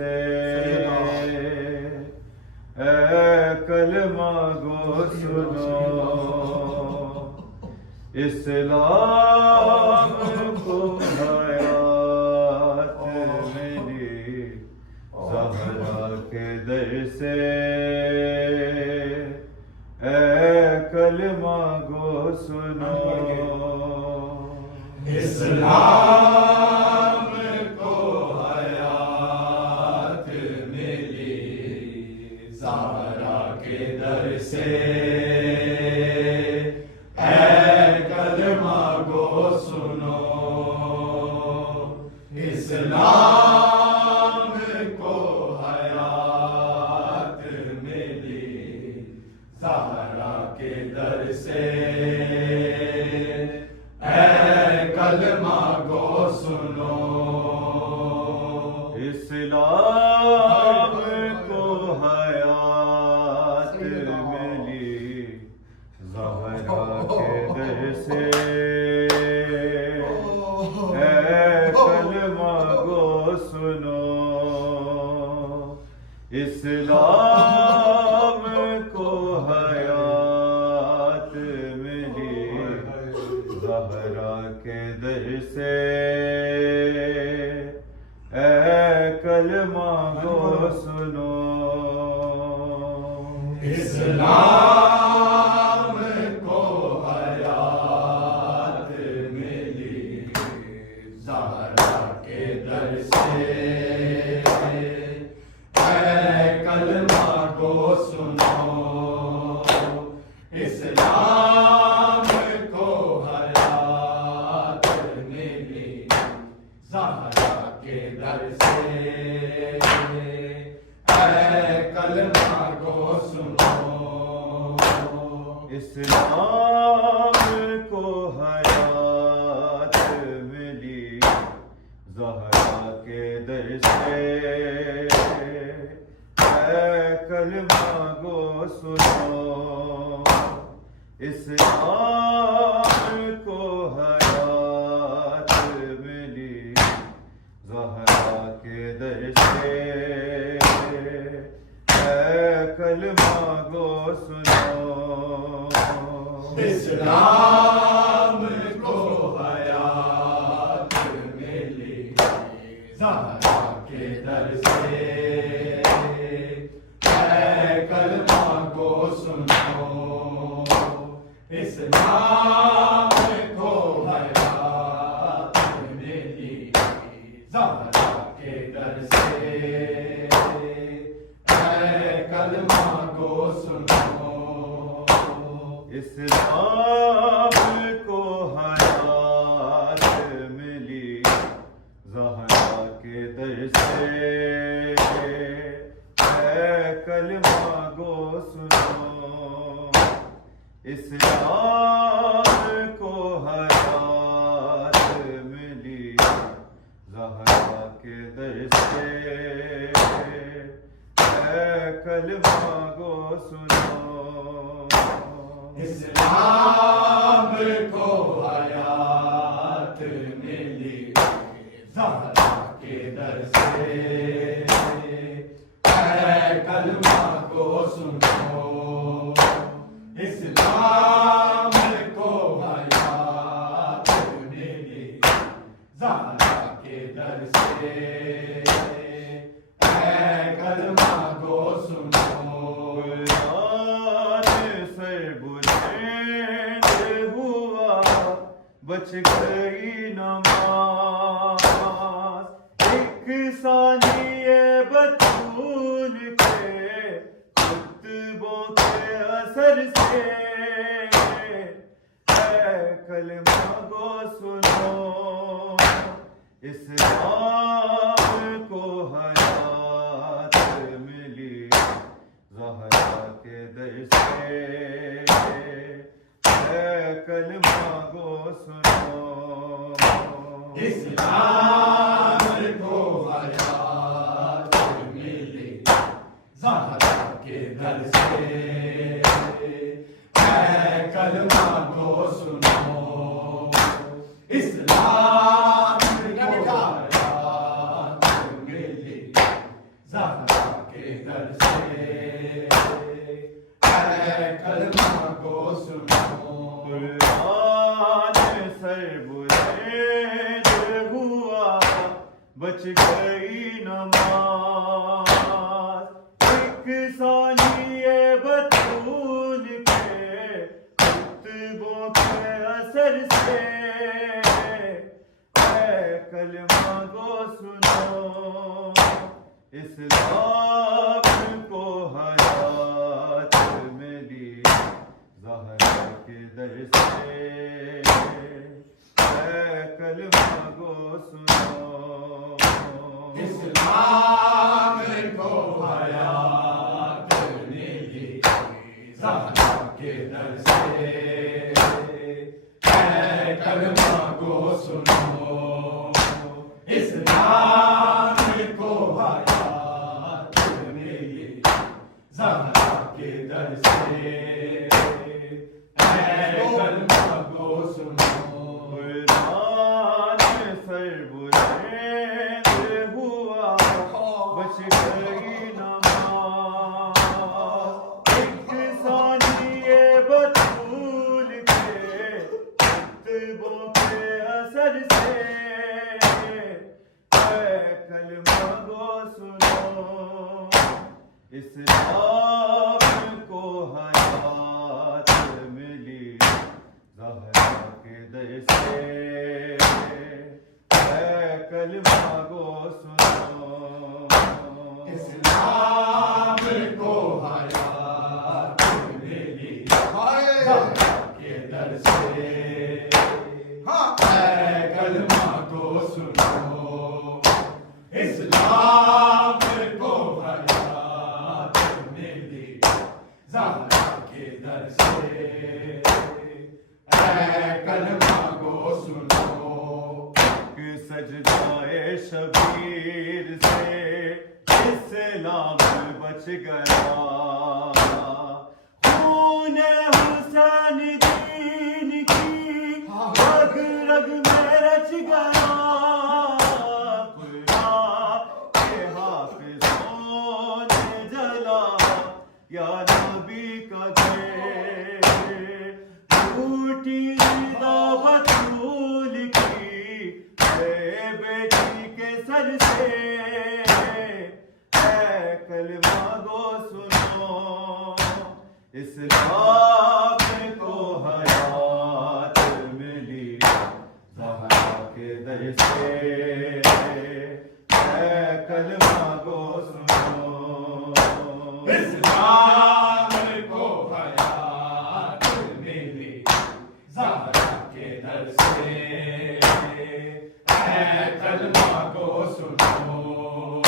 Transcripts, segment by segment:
سے اے کلمہ گو سنو، اسلام کو حیات ملی زہرا کے در سے، اے کلمہ گو سنو، اسلام کو حیات ملی زہرا کے در سے، اے کلمہ گو سنو، اسلام کو حیات ملی زہرا کے در سے، اے کلمہ گو سنو، اسلام کو حیات ملی زہرا کے در سے، اے کلمہ گو سنو، اسلام کو حیات ملی زہرا کے در سے، اے کلمہ گو سنو، اسلام کو حیات ملی زہرا کے در سے، اے کلمہ گو سنو، اسلام کو حیات ملی زہرا کے در سے، اے کلمہ گو سنو، اسلام کو حیات ملی زہرا کے در سے، اے کلمہ گو سنو، اسلام کو حیات ملی زہرا کے در سے، اے کلمہ گو سنو، اسلام کو حیات ملی زہرا کے در سے، اے کلمہ گو سنو، اسلام کو حیات ملی زہرا کے در سے، اے کلمہ گو سنو، اسلام کو حیات ملی زہرا کے در سے، اے کلمہ گو سنو، اسلام کو حیات ملی زہرا کے در سے، اے کلمہ گو سنو، اسلام کو حیات ملی زہرا کے در سے، اے کلمہ گو سنو، اسلام کو حیات ملی زہرا کے در سے، اے کلمہ گو سنو، بچ گئی نماز، ایک ثانیے بطول کے خطبوں کے اثر سے، اے کلمہ گو سنو، اسلام کو حیات ملی زہرا کے در سے، اے کلمہ گو سنو، اسلام کو حیات ملی زہرا کے در سے، اے کلمہ گو سنو، اسلام کو حیات ملی زہرا کے در سے اے کلمہ گو سنو قرآن سر بلند ہوا بچ گئی نماز ایک ثانیے بطول کے خطبوں کے اثر سے اے کلمہ گو سنو اسلام کو حیات ملی زہرا کے در سے اے کلمہ گو سنو اسلام کو حیات ملی زہرا کے در سے اے کلمہ گو سنو اسلام کو حیات ملی زہرا کے در سے اے کلمہ گو سنو قرآن سر بلند ہوا بچ گئی نماز ایک ثانیے بطول کے خطبوں کے اثر سے اے کلمہ گو سنو اسلام کو حیات ملی زہرا کے در سے اے کلمہ گو سنو اسلام کو حیات ملی زہرا کے در سے اے کلمہ گو سنو اسلام کو حیات ملی زہرا کے در سے اے کلمہ گو سنو کہ سجدہ شبیر سے اسلام بچ گیا خون حسین دین کی رگ رگ میں رچ گیا قرآن کے حافظوں نے جلا یا نبی کا دے ٹوٹی رضا بطول کی اے بیٹی کے سر سے اے کلمہ گو سنو اسلام کو حیات ملی زہرا کے در سے اے کلمہ گو سنو اسلام کو حیات ملی زہرا کے در سے اے کلمہ گو سنو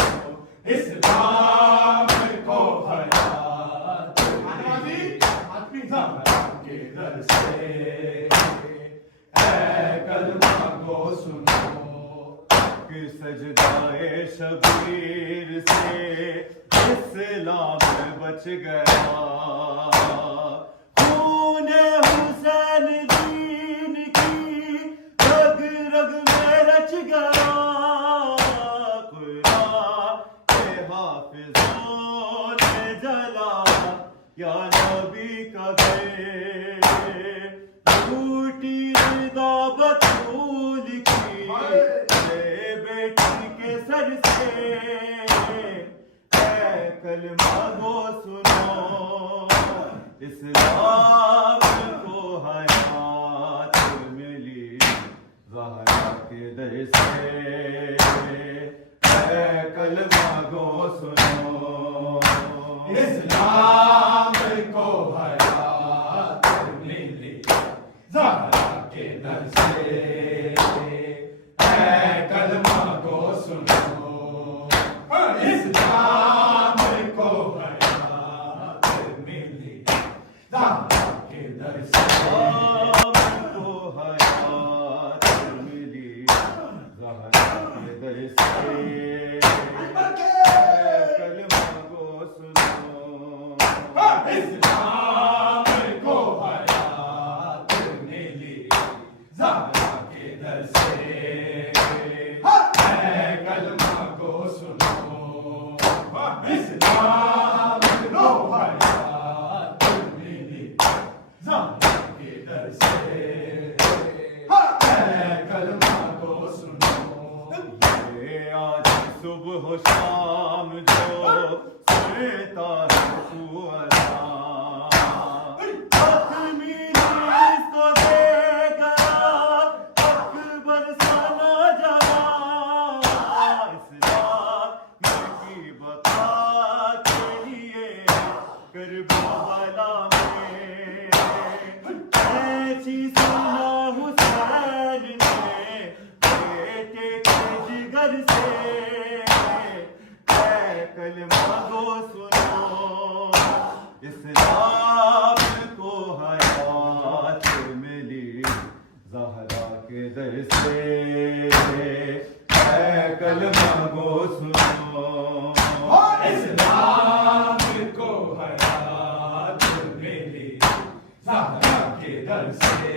اسلام کو حیات ملی زہرا کے در سے اے کلمہ گو سنو کہ سجدہ شبیر سے اسلام بچ گیا خون حسین دین کی رگ رگ میں رچ گیا قرآن کے حافظوں نے جلا یا نبی کا گھر ٹوٹی رضا بطول کی اے بیٹی کے سر سے اے کلمہ گو سنو اسلام کو حیات ملی زہرا کے در سے اے کلمہ گو سنو اسلام کو حیات ملی زہرا کے در سے اے کلمہ گو سنو اسلام کو حیات ملی زہرا کے در سے اسلام کو حیات ملی زہرا کے در سے کلمہ گو سنو اسلام کو حیات ملی زہرا کے در سے اے کلمہ گو سنو اسلام کو حیات ملی زہرا کے در سے کلمہ کو سنو یہ آج صبح و شام جو سنتا ہے تو اذان اپنی نیز کو دے گیا اکبر سنا جلال اسلام کی بقا کے لیے کربلا میں ایسی سنا حسین نے بیٹے کے جگر سے اے کلمہ گو سنو اسلام کو حیات ملی زہرا کے در سے اے کلمہ گو سنو اسلام کو حیات ملی زہرا کے در سے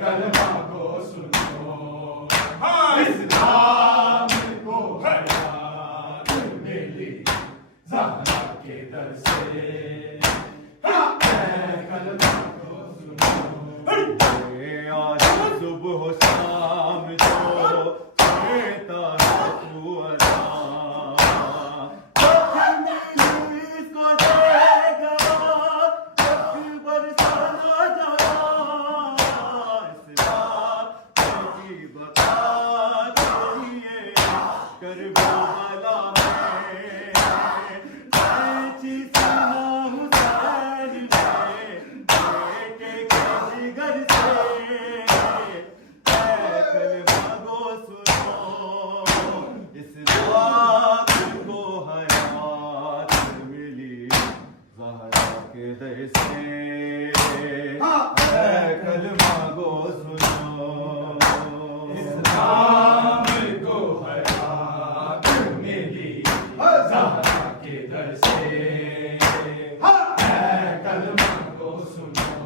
کلمہ کو سنو اسلام کو حیات ملی زہرا کے در سے کلمہ کو سنو یہ آج صبح و شام جو سنتا ہے تو اذان اپنی نیز کو دے گا اکبر سنا جلال اسلام کی بقا کے لیے کربلا میں ایسی سنا حسین نے بیٹے کے جگر سے اے کلمہ گو سنو اسلام کو حیات ملی زہرا کے در سے اے کلمہ گو سنو اسلام کو حیات ملی زہرا کے در سے کلمہ کو سنو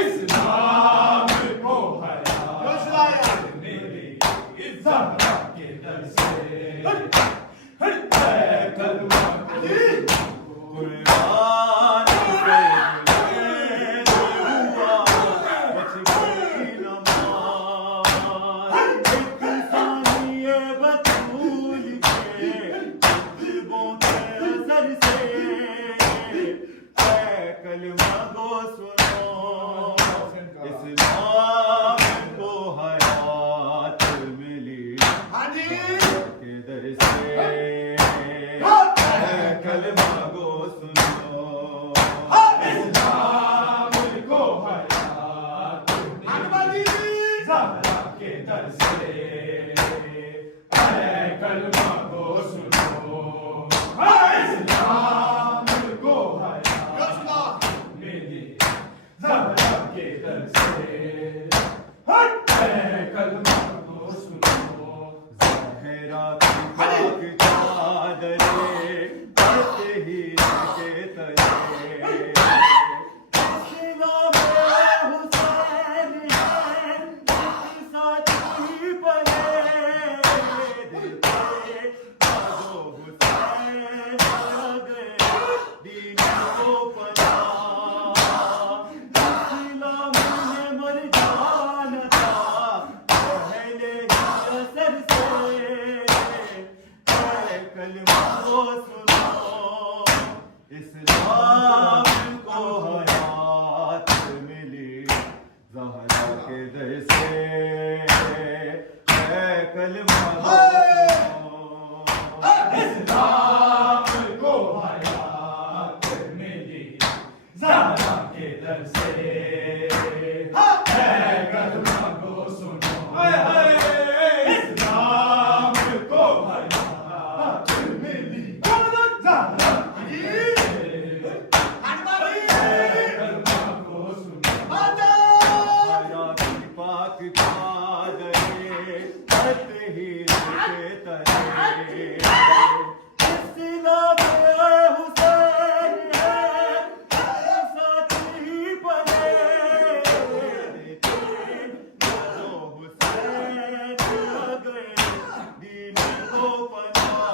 اسلام کو حیات ملی زہرا کے در سے کلمہ کو قربان سے جلید ہوا بچگی نماز ایک ثانیے بطول کے جذبوں کے اثر سے اے کلمہ گو سنو اسلام کو حیات ملی کے در سے کلمہ گو سنو اسلام کو حیات ملی زہرا کے در سے کلمہ کو سنو اسلام کو حیات ملی زہرا کے در سے کلمہ کو سنو زہرا کی پاک چادریں کرتے ہی کے تلے اسلام حسین ہے ساتھی پلے دیتے آگو حسین لگے دین کو پناہ اسلام نے مر جانا تھا پہلے ہی اثر سے اے کلمہ گو سنو اسلام کو حیات ملی زہرا کے در سے اے کلمہ گو سنو اسلام کو حیات ملی زہرا کے در سے کلمہ کو سنو اسلام کو حیات ملی زہرا کے کلمہ کو سنو حیات کی پاک چادریں کرتے ہی کے تلے اسلام حسین ہے ساتھی پلے دیتے آگو حسین لگے دین کو پناہ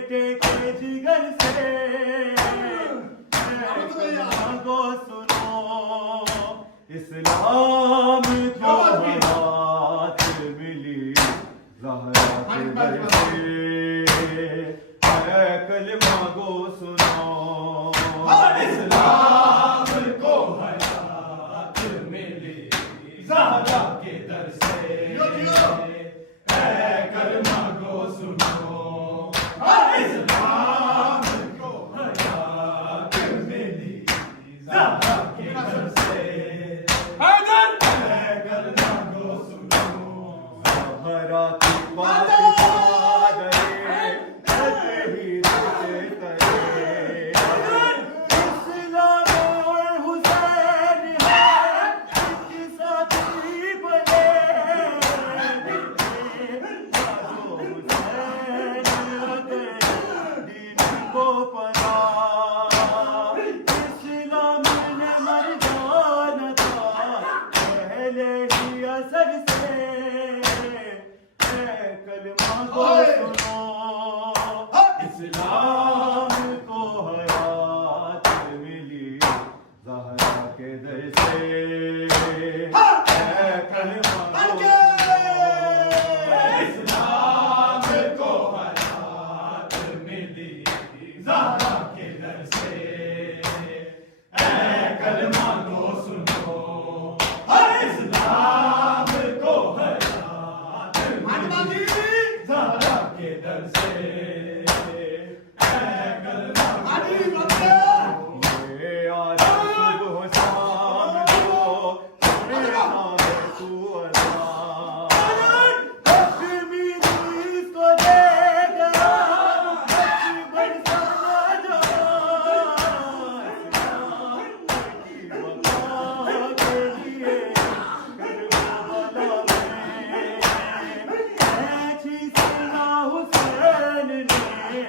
بیٹے کے جگر سے کلمہ کو سنو اسلام کو حیات ملی زہرا کے در سے کلمہ کو سنو اسلام کو حیات ملی زہرا کے در سے کلمہ کو سنو اسلام کو حیات ملی زہرا کے در سے کلمہ کو سنو زہرا کی بات سادرے ہی کرے اسلام اور حسین ہے کے ساتھی بنے دین کو پنا اسلام نے مر جانا تھا پہلے ہی اثر سے کلمہ کو سنو اسلام کو حیات ملی زہرا کے در سے کلمہ کو اسلام کو حیات ملی زہرا کے در سے کلمہ کو سنو اسلام کو حیات ملی زہرا کے در سے کلمہ کو یہ آج صبح شام جو سننا ہے تو اللہ کشمیری کو دے گیا بچپن سمجھا وفا کے لیے کربلا میں ایسی سنا حسین نے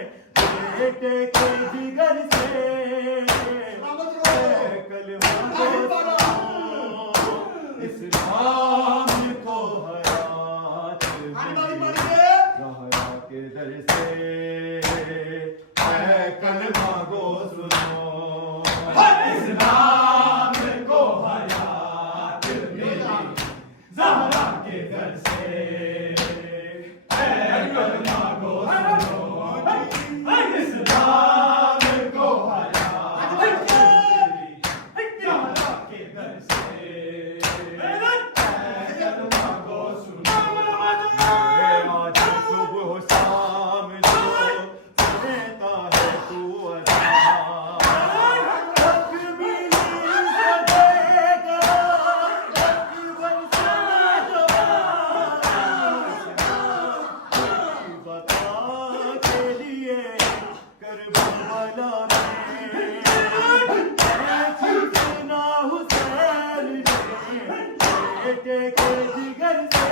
بیٹے کے جگر سے کلمہ کو سنو اسلام کو حیات ملی زہرا کے در سے کلمہ کو سنو اسلام کو حیات ملی زہرا کے در سے کلمہ کو سنو اسلام کو حیات ملی زہرا کے در سے کلمہ کو سنو آج صبح شام جو سنتا ہے تو اللہ تکمیلی کو دے گا بچپن سمجھا بتا کے لیے کربلا میں ایسی سنا حسین نے بیٹے کے جگر سے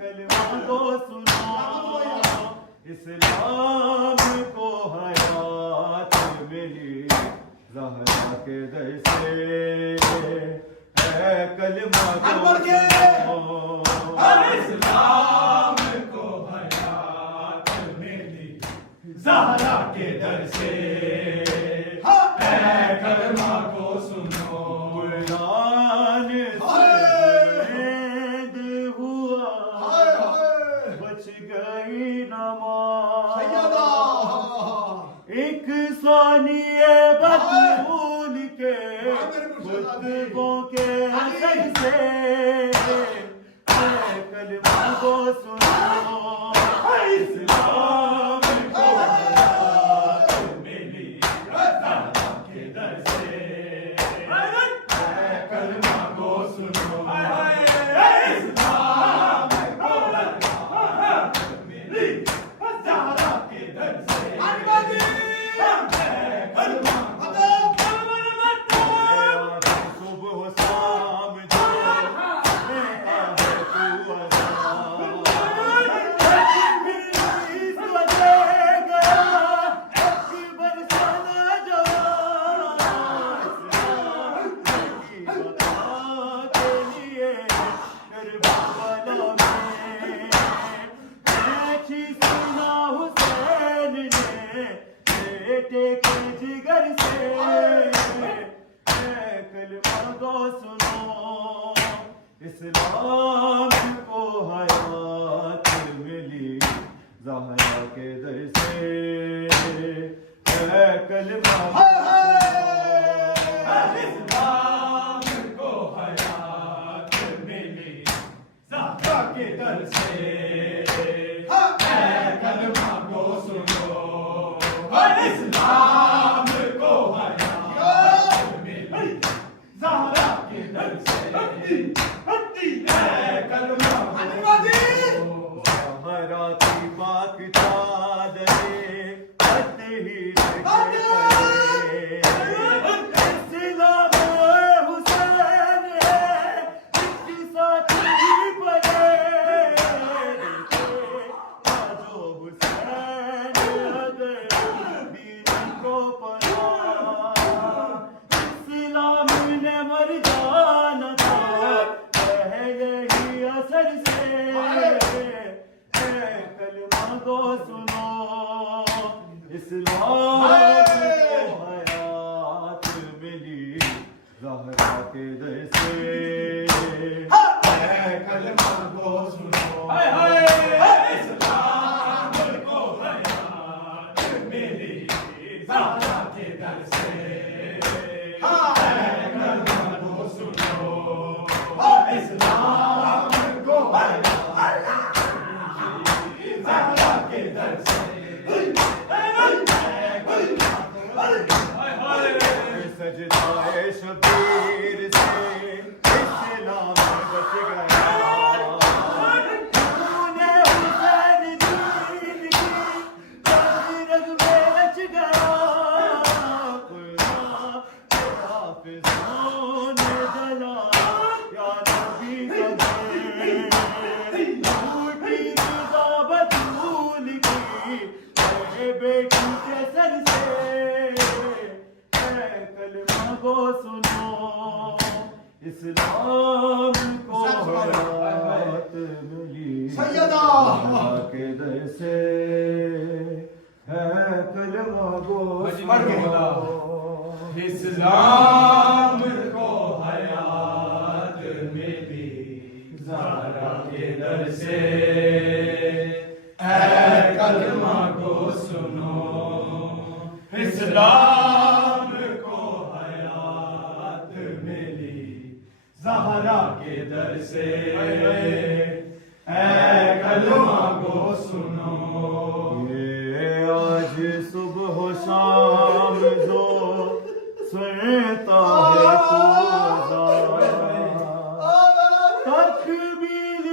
کلمہ کو سنو اسلام کو حیات ملی زہرا کے در سے کلمہ کو سنو اسلام کو حیات ملی زہرا کے در سے کلمہ کو سنو قرآن سے بلند ہوا بچ گئی نماز ایک ثانیے بطول کے خطبوں کے اثر سے کلمہ کو سنو اسلام کو حیات ملی زہرا کے در سے کلمہ کو سنو اسلام کو حیات ملی زہرا کے در سے کلمہ صبح شام جو سنتا ہے تو اللہ اسلام کو حیات ملی زہرا کے در سے ہے کلمہ اسلام کو حیات ملی زہرا کے در سے اے کلمہ کو سنو اسلام کو حیات ملی زہرا کے در سے اے کلمہ کو سنو زہرا کی پاک چادرے خط ہی لکھے اسلام حسین ہے اس ساتھی بنے جو حسین اگر دین کو پڑھا اسلام نے مر جانا تھا پہلے ہی اثر سے کلمہ کو سنو اسلام کو حیات ملی زہرا کے در سے اے کلمہ کو سنو اسلام کو حیات ملی زہرا کے در سے اے کلمہ کو سنو اسلام کو حیات ملی زہرا کے در سے سجدہ شبیر سے اسلام بچ گیا نے حسین دین کی رگ میں رچ گیا قرآن کے حافظوں نے جلا یا نبی کا گھر ٹوٹی رضا بطول کی اے بیٹی کے سر سے کلمہ کو سنو اسلام کو حیات ملی زہرا کے در سے ہے کلمہ کو سنو اسلام کو حیات ملی زہرا کے در سے اے کلمہ کو سنو اسلام کو حیات ملی زہرا کے در سے اے کلمہ کو سنو یہ آج صبح و شام جو سنتا ہے تکمیل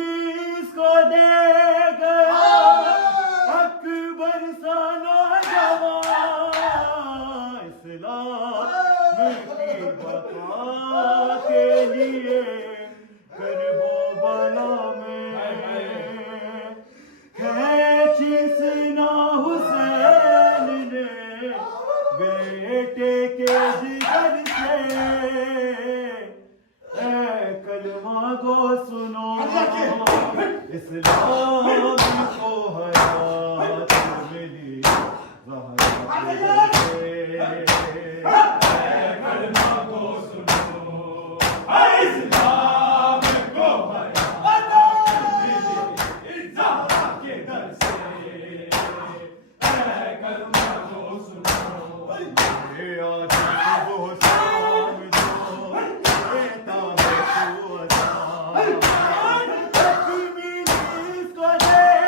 اس کو دے گیا اکبر سا نوجوان اسلام کی بقا کے لیے کرب و بلا میں کھینچی سینہ حسین نے بیٹے کے جگر سے اے کلمہ کو سنو اسلام کو حیات ملی زہرا کے در سے کلمہ کو سنو اسلام کو حیات ملی زہرا کے در سے اے کلمہ کو سنو یہ آج صبح و شام جو دیتا ہے تو عطا تکمیل اس کو دے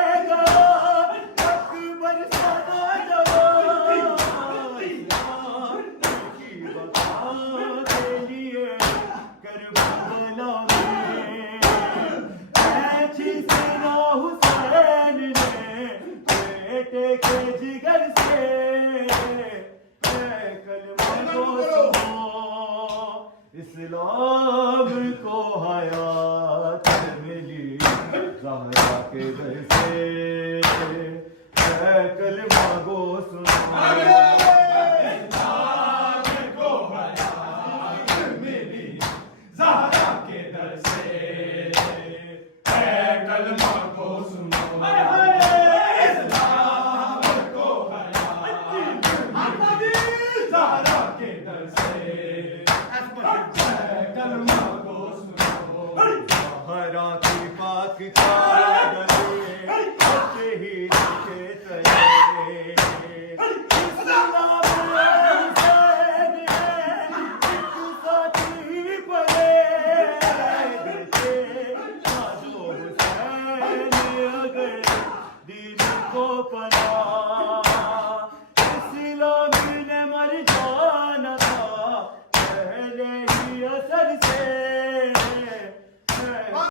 زہرا کی پاک چال